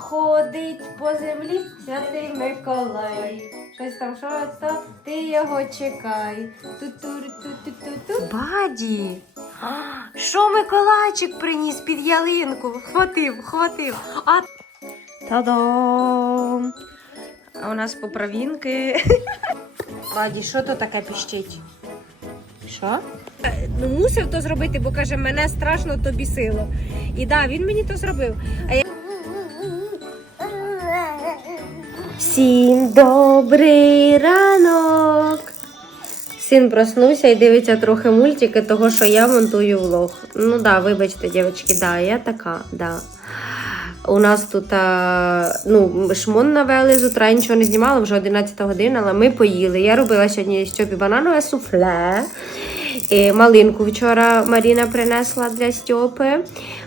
ходить по землі святий Миколай. Щось там, що то ти його чекай. Ту-тур-ту-ту-ту-ту. Баді. А, Що Миколайчик приніс під ялинку? Хватив, хватив. А... Та-дам! А у нас поправінки. Баді, що то таке піщить? Що? Ну, мусив то зробити, бо каже, мене страшно то бісило. І да, він мені то зробив. А я... Всім добрий ранок! Син проснувся і дивиться трохи мультики, того що я монтую влог. Ну да, вибачте, дівчатки, да, я така, да. У нас тут а, ну, шмон навели з утра, нічого не знімала, вже 11 година, але ми поїли. Я робила сьогодні Стьопі бананове суфле. І малинку вчора Маріна принесла для Стьопи.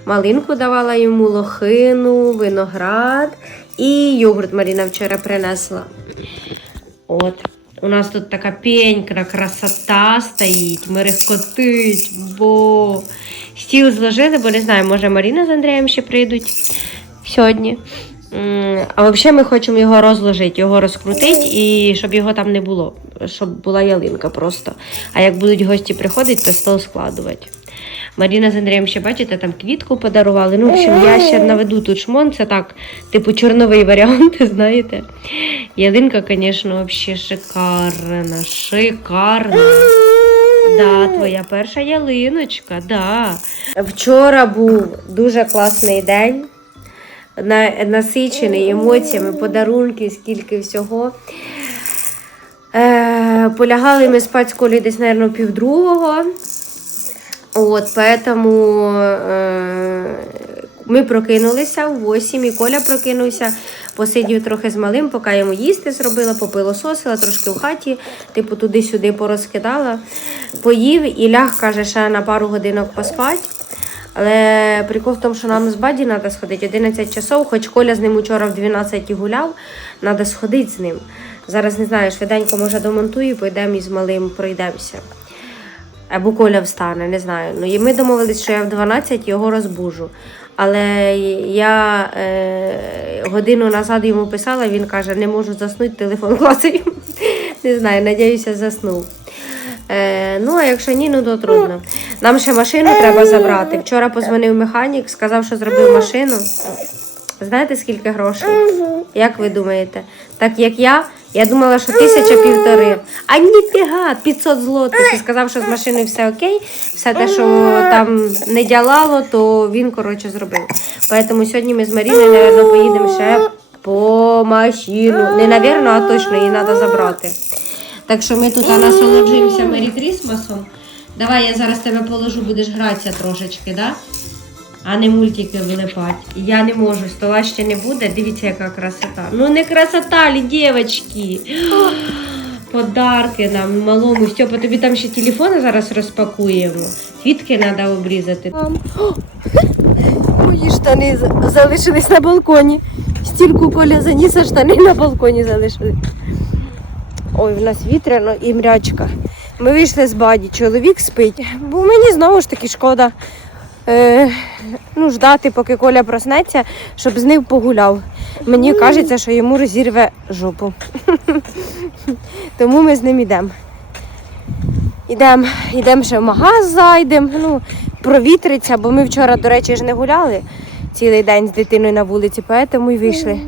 Малинку давала йому лохину, виноград і йогурт Маріна вчора принесла. От. У нас тут така пенька, красота стоїть, мерехкотить, бо стіл зложили, бо не знаю, може Маріна з Андрієм ще прийдуть сьогодні. А взагалі ми хочемо його розложити, його розкрутити і щоб його там не було, щоб була ялинка просто. А як будуть гості приходити, то стол складувати. Маріна з Андрієм ще бачите, там квітку подарували. Ну, в общем, я ще наведу тут шмон, це так, типу, чорновий варіант, знаєте. Ялинка, звісно, взагалі шикарна, шикарна. Да, твоя перша ялиночка, да. Вчора був дуже класний день, на- насичений емоціями, подарунки, скільки всього. Е, полягали ми спати з Колею десь, мабуть, півдругого. От, поэтому е, ми прокинулися в 8, і Коля прокинувся, посидів трохи з малим, поки йому їсти зробила, попилососила, трошки в хаті, типу туди-сюди порозкидала, поїв і ляг, каже, ще на пару годинок поспати. Але прикол в тому, що нам з Баді треба сходити 11 часов, хоч Коля з ним учора в 12 гуляв, треба сходити з ним. Зараз не знаю, швиденько може домонтую, поїдемо із малим пройдемося. Або Коля встане, не знаю. Ну і ми домовились, що я в 12 його розбужу. Але я е, годину назад йому писала, він каже, не можу заснути, телефон клацаю. Не знаю, надіюся, заснув. Е, ну, а якщо ні, ну то трудно. Нам ще машину треба забрати. Вчора позвонив механік, сказав, що зробив машину. Знаєте, скільки грошей? Як ви думаєте? Так як я, я думала, що тисяча півтори. А ніфіга, 500 злотих. І сказав, що з машиною все окей, все те, що там не дялало, то він, коротше, зробив. Тому сьогодні ми з Маріною, мабуть, поїдемо ще по машину. Не навірно, а точно її треба забрати. Так що ми тут насолоджуємося Мері Крісмасом. Давай я зараз тебе положу, будеш гратися трошечки, да? А не мультики вилипати. Я не можу, стола ще не буде. Дивіться, яка красота. Ну не красота, лі, дівчатки. Подарки нам малому. Стьопа, тобі там ще телефони зараз розпакуємо. Квітки треба обрізати. Мої штани залишились на балконі. Стільку коля заніс, а штани на балконі залишились. Ой, в нас вітряно і мрячка. Ми вийшли з баді, чоловік спить, бо мені знову ж таки шкода е, ну, ждати, поки Коля проснеться, щоб з ним погуляв. Мені кажеться, що йому розірве жопу. Тому ми з ним йдемо. Йдемо йдем ще в магаз, зайдемо, ну, провітриться, бо ми вчора, до речі, ж не гуляли цілий день з дитиною на вулиці, тому й вийшли.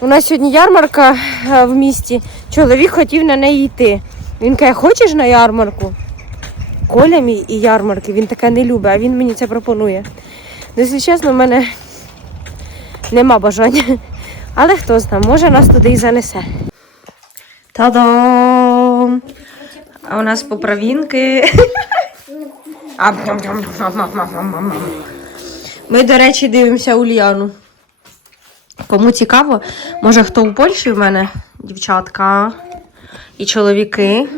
У нас сьогодні ярмарка е, в місті. Чоловік хотів на неї йти. Він каже, хочеш на ярмарку? Коля мій і ярмарки, він таке не любить, а він мені це пропонує. Ну, якщо чесно, в мене нема бажання. Але хто знає, може нас туди і занесе. Та-дам! А у нас поправінки. Ми, до речі, дивимося Ульяну. Кому цікаво, може хто у Польщі в мене, дівчатка і чоловіки.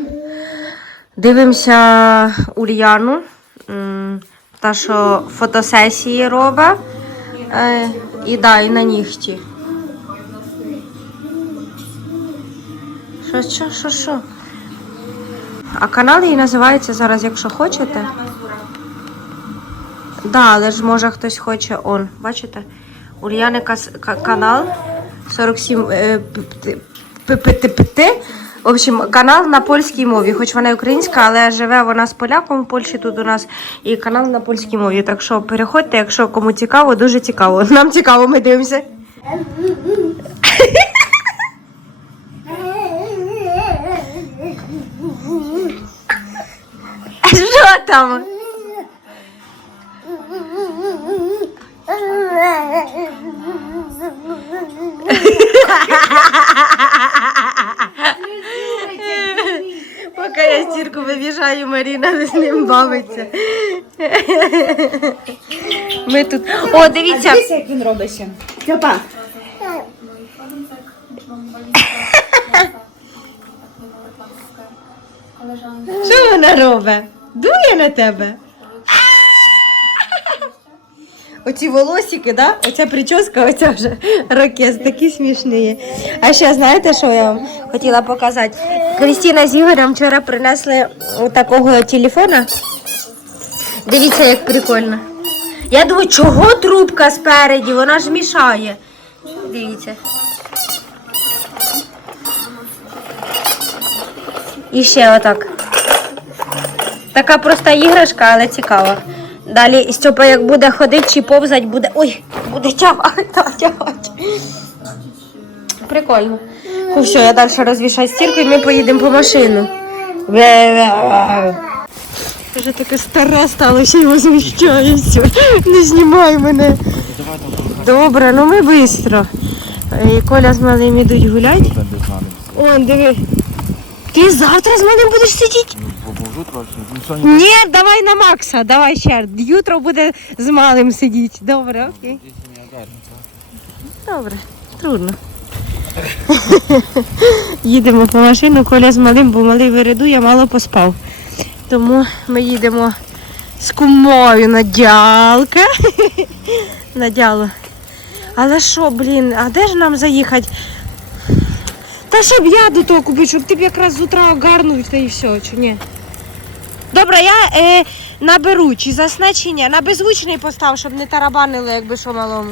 Дивимося Ульяну, та що фотосесії робить. Е, і да, на нігті. Що, що, що, що? А канал її називається зараз, якщо хочете. Да, але ж може хтось хоче он. Бачите? Ульяни канал 47 е, п- п- п- т- п- т. В общем, канал на польській мові, хоч вона українська, але живе вона з поляком в Польщі тут у нас і канал на польській мові. Так що переходьте, якщо кому цікаво, дуже цікаво. Нам цікаво, ми дивимося. Що там? Поки я стірку вивіжаю, Маріна з ним бавиться. Ми тут. О, дивіться. Дивіться, як він робиться. Тьопа. Що вона робить? Дує на тебе. Оці волосики, да? Оця прическа, оця вже ракес, такі смішні. А ще знаєте, що я вам хотіла показати? Крістіна з Ігорем вчора принесли такого телефона. Дивіться, як прикольно. Я думаю, чого трубка спереді? Вона ж мішає. Дивіться. І ще отак. Така проста іграшка, але цікава. Далі Степа як буде ходити чи повзать, буде. Ой, буде тягати. Прикольно. Ну все, я далі розвішаю стірку і ми поїдемо по машину. Вже таке старе стало, ще й возміщаюся. Не знімай мене. Добре, ну ми швидко. Коля з малим ідуть гуляти. О, диви. Ти завтра з мене будеш сидіти? Ну, сьогодні Ні, давай на Макса, давай ще. Jutro буде з малим сидіти. Добре, окей. Добре, трудно. їдемо по машину, Коля з малим, бо малий виридує, мало поспав. Тому ми їдемо з кумою на дялка. на дяло. Але що, блін, а де ж нам заїхати? Та щоб я до того купити, щоб ти б якраз з утра огарнув та і все, чи ні? Добре, я е, наберу, чи ні. На беззвучний постав, щоб не тарабанили, якби що малому.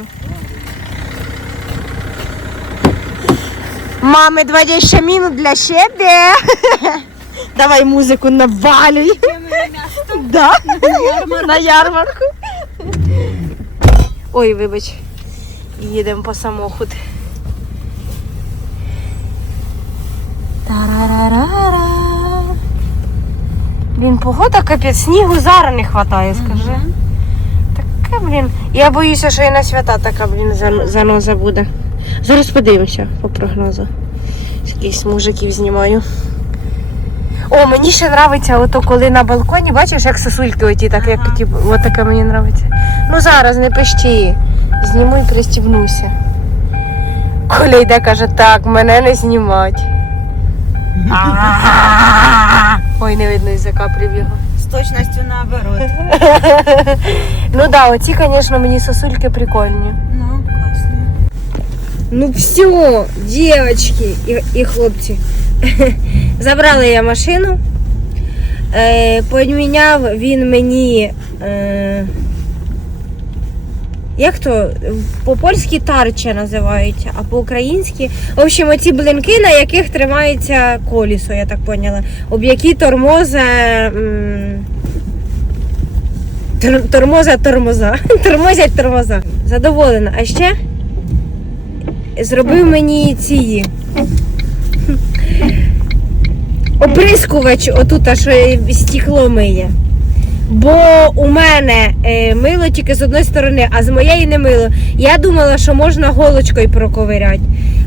Мами, 20 минут для себе. Давай музику навалюй. Да? На ярмарку. Ой, вибач. Їдемо по самохід. Тарарарара. Блін, погода капець, снігу зараз не вистачає, скажи. Таке, блін. Я боюся, що і на свята така, блін, заноза буде. Зараз подивимося по прогнозу. Якісь мужиків знімаю. О, мені ще подобається, ото коли на балконі, бачиш, як сосульки оті, так як ті, от таке мені подобається. Ну зараз не пищи. Зніму і пристібнуся. Коля йде, каже, так, мене не знімать. Ой, не видно язика прибігла. З точністю наоборот. Ну да, оці, звісно, мені сосульки прикольні. Ну, класно. Ну все, дівчатки і, і хлопці. Забрала я машину. Е, поміняв він мені. Е, як то по-польськи тарча називають, а по-українськи. В общем, оці блинки, на яких тримається колісо, я так поняла. Об які тормоза. Тормоза тормоза. Тормозять тормоза. Задоволена. А ще зробив мені ці оприскувач отут, що стекло миє. Бо у мене е, мило тільки з одної сторони, а з моєї не мило. Я думала, що можна голочкою проковиряти.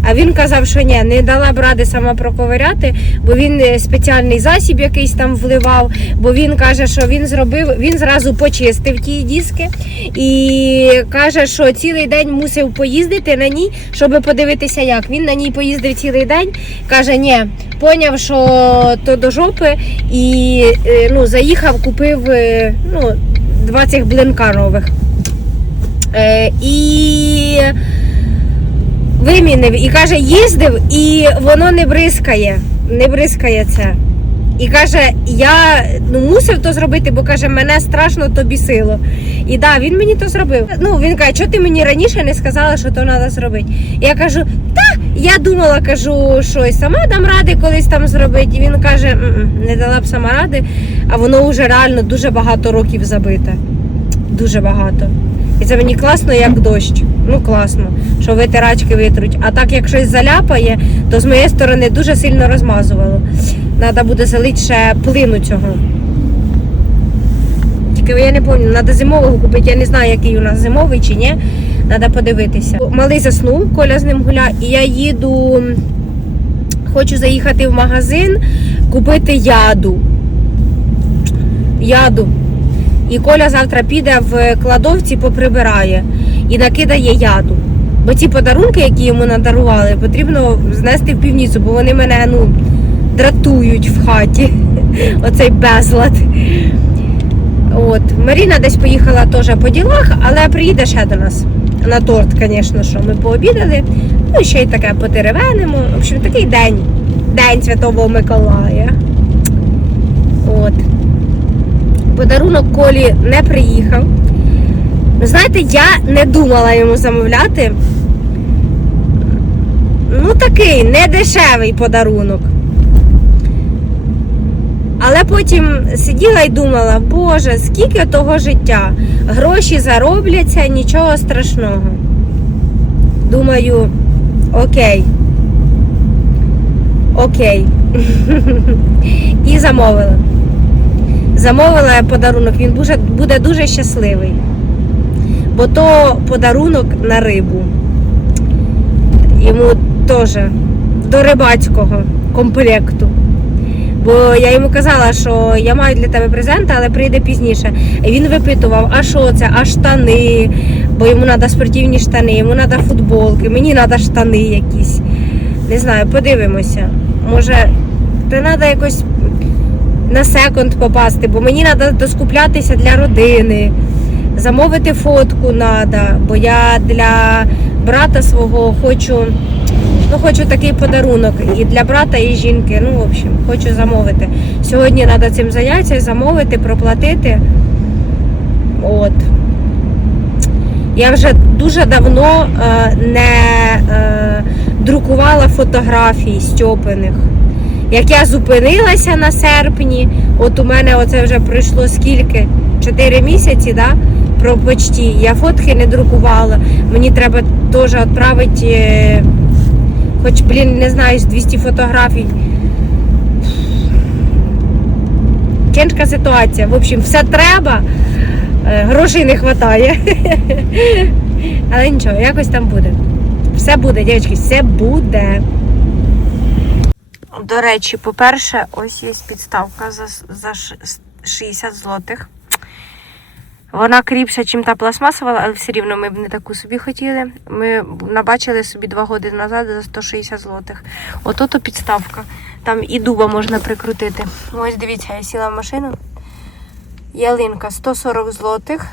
А він казав, що ні, не дала б ради сама проковиряти, бо він е, спеціальний засіб якийсь там вливав. Бо він каже, що він зробив, він зразу почистив ті диски і каже, що цілий день мусив поїздити на ній, щоб подивитися, як. Він на ній поїздив цілий день. Каже, ні, поняв, що то до жопи, і е, ну, заїхав, купив е, ну, 20 блинка нових. І вимінив і каже, їздив, і воно не бризкає. Не бризкає це. І каже, я ну, мусив то зробити, бо каже, мене страшно то бісило. І да, він мені то зробив. Ну він каже, що ти мені раніше не сказала, що то треба зробити. Я кажу, та я думала, кажу, що і сама дам ради колись там зробити. І він каже, «М-м, не дала б сама ради, а воно вже реально дуже багато років забите. Дуже багато. І це мені класно, як дощ. Ну класно, що витирачки витруть. А так як щось заляпає, то з моєї сторони дуже сильно розмазувало. Треба буде залити ще плину цього. Тільки я не пам'ятаю, треба зимового купити. Я не знаю, який у нас зимовий чи ні. Треба подивитися. Малий заснув, Коля з ним гуляє, і я їду. Хочу заїхати в магазин, купити яду. Яду. І Коля завтра піде в кладовці, поприбирає і накидає яду. Бо ці подарунки, які йому надарували, потрібно знести в півніцю, бо вони мене ну, дратують в хаті. Оцей безлад. От. Маріна десь поїхала теж по ділах, але приїде ще до нас. На торт, звісно, що ми пообідали. Ну і ще й таке потеревенимо. В общем, такий день. День Святого Миколая. От. Подарунок Колі не приїхав. Ви знаєте, я не думала йому замовляти. Ну, такий недешевий подарунок. Але потім сиділа і думала, Боже, скільки того життя. Гроші заробляться, нічого страшного. Думаю, окей. Окей. І замовила. Замовила подарунок, він буде дуже щасливий. Бо то подарунок на рибу. Йому теж до рибацького комплекту. Бо я йому казала, що я маю для тебе презент, але прийде пізніше. І він випитував, а що це, а штани, бо йому треба спортивні штани, йому треба футболки, мені треба штани якісь. Не знаю, подивимося. Може, це треба якось на секунд попасти, бо мені треба доскуплятися для родини. Замовити фотку треба, бо я для брата свого хочу, ну, хочу такий подарунок і для брата, і жінки. Ну, в общем, хочу замовити. Сьогодні треба цим зайнятися, замовити, проплатити. От. Я вже дуже давно е, не е, друкувала фотографій Стьопиних. Як я зупинилася на серпні, от у мене оце вже пройшло скільки? 4 місяці, да? Про. Я фотки не друкувала. Мені треба теж відправити, е, хоч, блін, не знаю, 200 фотографій. Тяжка ситуація. В общем, все треба, е, грошей не вистачає. Але нічого, якось там буде. Все буде, дівчатки, все буде. До речі, по-перше, ось є підставка за, за 60 злотих. Вона кріпша, ніж та пластмасова, але все рівно ми б не таку собі хотіли. Ми набачили собі два роки назад за 160 злотих. Ото то підставка. Там і дуба можна прикрутити. Ось дивіться, я сіла в машину. Ялинка 140 злотих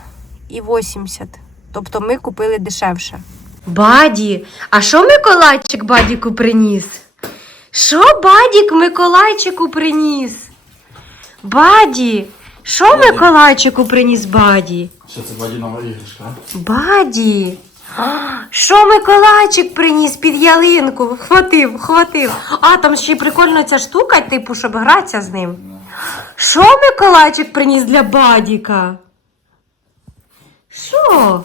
і 80. Тобто ми купили дешевше. Баді, а що Миколайчик Бадіку приніс? Що Бадік Миколайчику приніс? Баді, що Миколайчику приніс Баді? Що це бадінова іграшка? Баді. Що Миколайчик приніс під ялинку? Хватив, хватив. А, там ще й прикольно ця штука, типу, щоб гратися з ним. Що Миколайчик приніс для Бадіка? Що?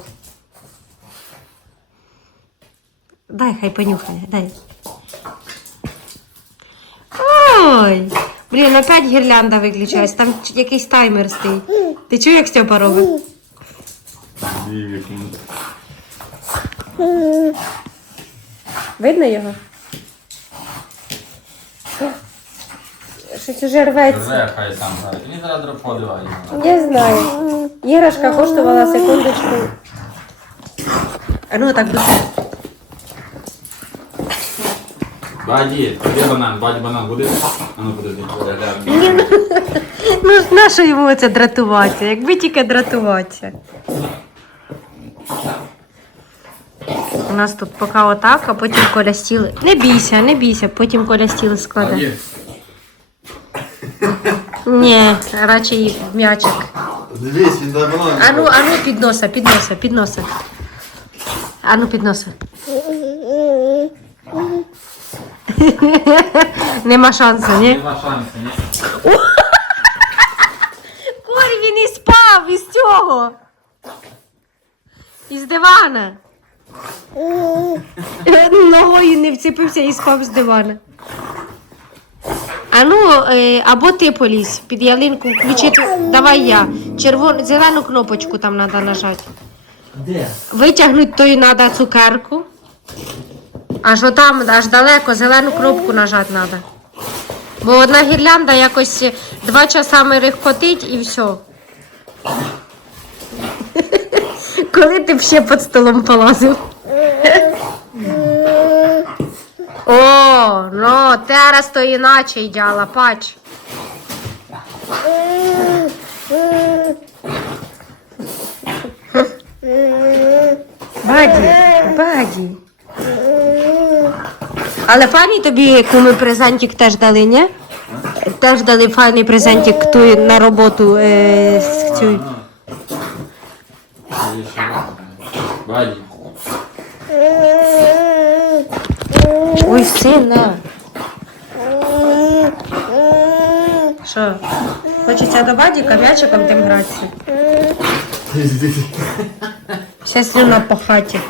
Дай, хай понюхає, дай. Ой! Блін, опять гірлянда виключається, там якийсь таймер стоїть. Ти чув, як Степа робить? Видно його? Щось уже рветься. Вже хай сам грає. Він зараз подиває. Я знаю. Іграшка коштувала секундочку. А ну так буде. Баді, де банан? Баді банан буде? А ну подожди. Ну ж нащо йому це дратуватися? Якби тільки дратуватися. У нас тут поки отак, а потім коля стіл. Не бійся, не бійся, потім коля стіл складе. Баді. Ні, радше і м'ячик. Дивись, він дай банан. Ану, ану, під носа, під носа, під носа. Ану, під Нема шансу, ні? Нема шансу, ні? Корі, він і спав із цього. Із дивана. Ногою не вцепився і спав з дивана. А ну, е, або ти поліз під ялинку включити. Давай я. Червону, зелену кнопочку там треба нажати. Де? Витягнути тою треба цукерку. Аж отам, аж далеко, зелену кнопку нажати треба. Бо одна гірлянда якось два часа мерехкотить і все. Коли ти б ще під столом полазив? О, ну, зараз то іначе ідеала, пач. Баді, баді. Але файний тобі куми презентик теж дали, ні? Теж дали файний презентик ту на роботу е, з цю. Баді. Ой, сина. Що? Хочеться до бадіка м'ячиком тим гратися. Ще слюна по хаті.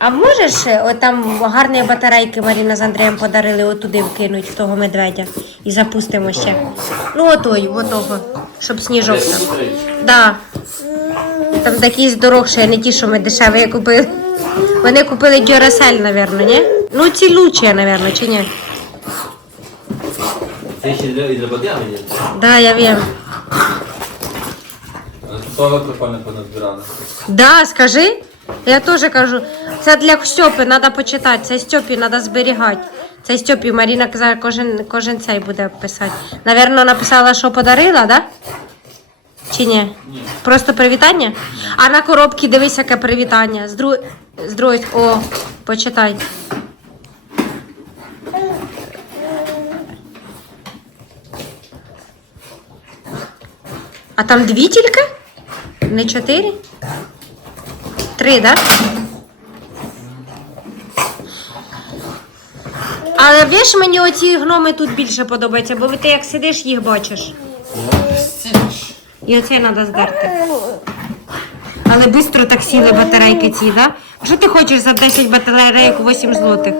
А можеш е, от там гарні батарейки Маріна з Андрієм подарили отуди вкинуть в того медведя і запустимо ще. Ну отой, отого, щоб сніжок там. Да. Там такі здорожчі, не ті, що ми дешеві купили. Вони купили Duracell, напевно, ні? Ну ці лучші, напевно, чи ні? Це ще для, для є. Да, я wiem. Тоже прикольно поназбирали. Да, скажи. Я теж кажу, це для Стьопи, треба почитати. Це Стьопі треба зберігати. Це Стьопі, Маріна казала, кожен, кожен цей буде писати. Навірно, написала, що подарила, да? Чи ні? Ні. Просто привітання? А на коробці дивись, яке привітання. З, дру... з другої. О, почитай. А там дві тільки? Не чотири? Три, так? Але віж мені оці гноми тут більше подобаються, бо ти як сидиш, їх бачиш. І оце треба здерти. Але швидко так сіли батарейки ці, да? Що ти хочеш за 10 батарейок 8 злотих?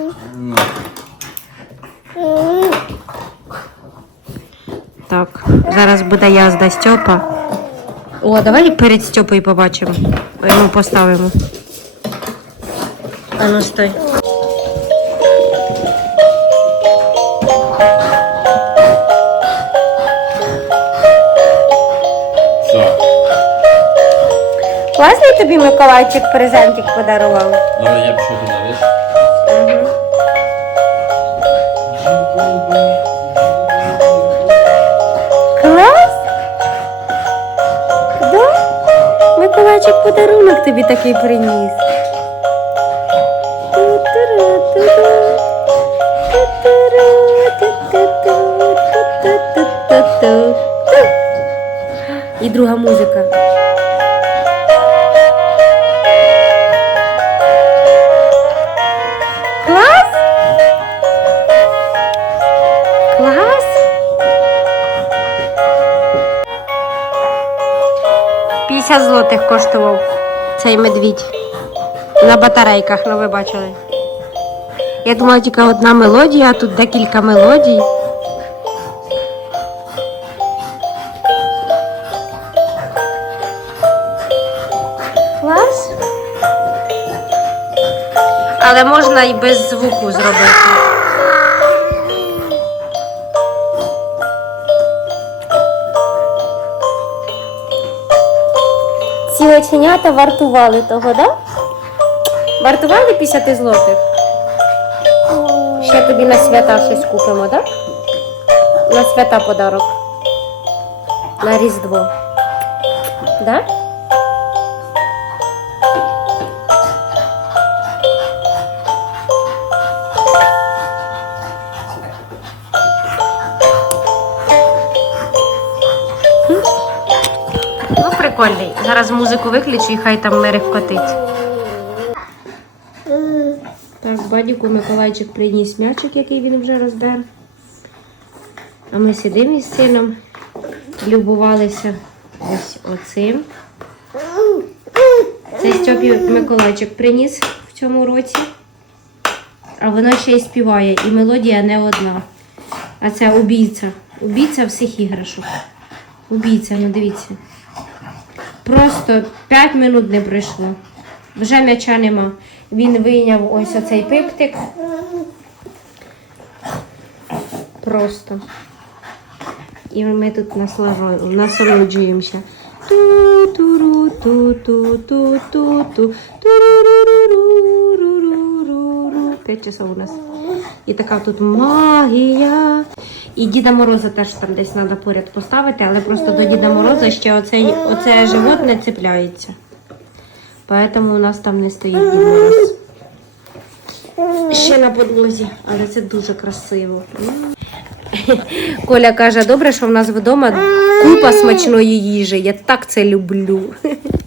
Так, зараз буде язда Стьопа. О, давай перед Стьопою побачимо. Йому поставимо. А ну стой. Класний тобі Миколайчик презентик подарував. Добре, я пішов туди, виш? Подарунок тобі такий приніс. І друга музика. П'ятдесят коштував цей медвідь. На батарейках, ну ви бачили. Я думала тільки одна мелодія, а тут декілька мелодій. Клас. Але можна і без звуку зробити. Ці вартували того, да? Вартували 50 злотих? Ще тобі на свята щось купимо, так? На свята подарок. На Різдво. Да? Прикольний. Зараз музику виключу і хай там мерехкотить. Так, бадіку Миколайчик приніс м'ячик, який він вже роздер. А ми сидимо із сином, любувалися ось оцим. Це Стьопі Миколайчик приніс в цьому році. А воно ще й співає, і мелодія не одна. А це убійця. Убійця всіх іграшок. Убійця, ну дивіться. Просто 5 минут не пройшло. Вже м'яча нема. Він вийняв ось оцей пиптик. Просто. І ми тут насолоджуємося. П'ять часов у нас. І така тут магія. І Діда Мороза теж там десь треба поряд поставити, але просто до Діда Мороза ще оцей, оце животне цепляється. Поэтому у нас там не стоїть Дід Мороз. Ще на підлозі, але це дуже красиво. Коля каже, добре, що в нас вдома купа смачної їжі. Я так це люблю.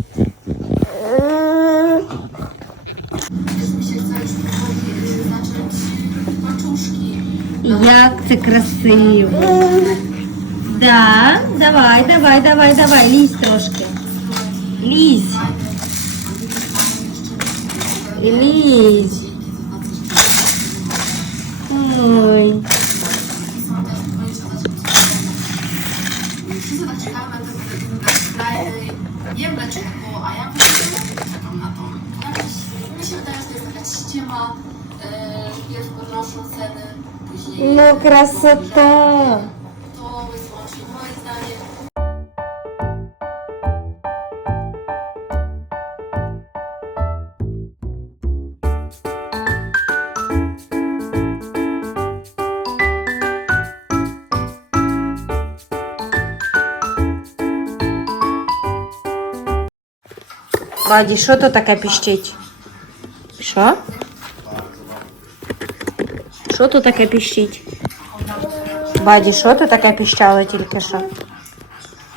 Як це красиво. Да, давай, давай, давай, давай, лізь трошки. Лізь. Лізь. Ой. Wszyscy tak czekamy na ten Black Friday. Nie wiem dlaczego, a ja po prostu czekam na to. Jakoś, mi się wydaje, że to jest taka ściema, e, że pierw podnoszą ceny, później Ну, красота. Баді, що то таке піщить? Що? Що то таке піщить? Баді, що то таке піщало тільки що?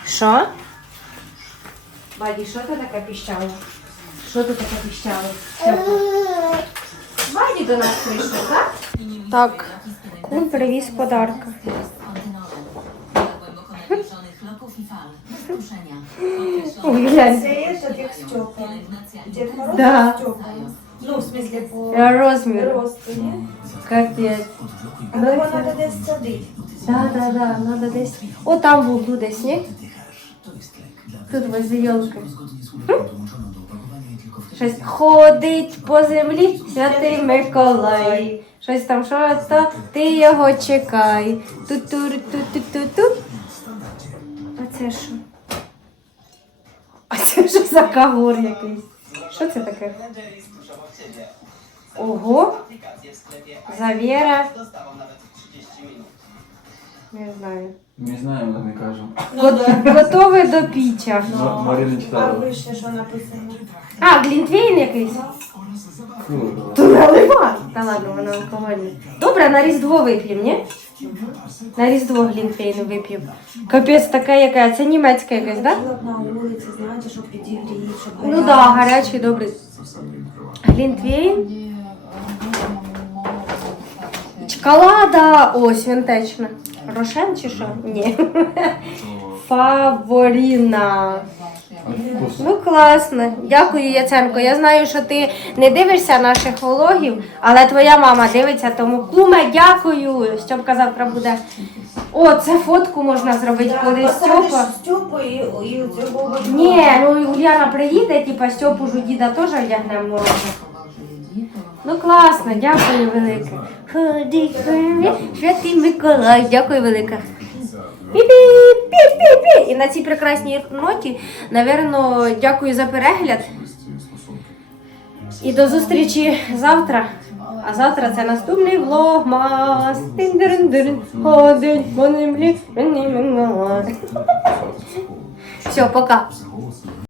Що? Баді, що то таке піщало? Що то таке піщало? Баді до нас прийшов, так? Так. Кун привіз подарка. Ой, глянь. Це є так, як Стьопа. Дід Мороз Да. Стьопа. Ну, в смислі, по Розмір. росту, ні? Капець. Але його треба десь садити. Да, да, да, надо десь. О, там в углу десь, ні? Тут возле елки. Щось ходить по землі святий Миколай. Щось там, що то ти його чекай. Ту-тур, ту-ту-ту-ту. А це що? А це що за кагор якийсь? Що це таке? Ого. Завіра. Не знаю. Не знаю, ми не кажемо. Го- Готовий до піча. Марія не А читала. вище, що написано? А, глінтвейн якийсь? Фу. То наливай. Та ладно, воно алкогольне. Добре, на Різдво вип'ємо, ні? На Різдво глінтвейну вип'ємо. Капець така яка, це німецька якась, так? Було б на вулиці, знаєте, щоб підігріти, щоб Ну так, да, гарячий, добрий. Глінтвейн. Чоколада! О, свинтечна. Рошен чи що? Ні. Фаворіна. Ну класно. Дякую, Яценко. Я знаю, що ти не дивишся наших влогів, але твоя мама дивиться, тому куме, дякую. Стьопка завтра буде. О, це фотку можна зробити, коли Стьопа. Стьопу і, і цього Ні, ну і Уляна приїде, типа Стьопу ж у діда теж одягнемо може. Ну класно, дякую велике. Ходи, ходи, Святий Миколай, дякую велике. І на цій прекрасній ноті, напевно, дякую за перегляд. І до зустрічі завтра. А завтра це наступний влогмас. Тин-дин-дин. Ходить по землі. Все, пока.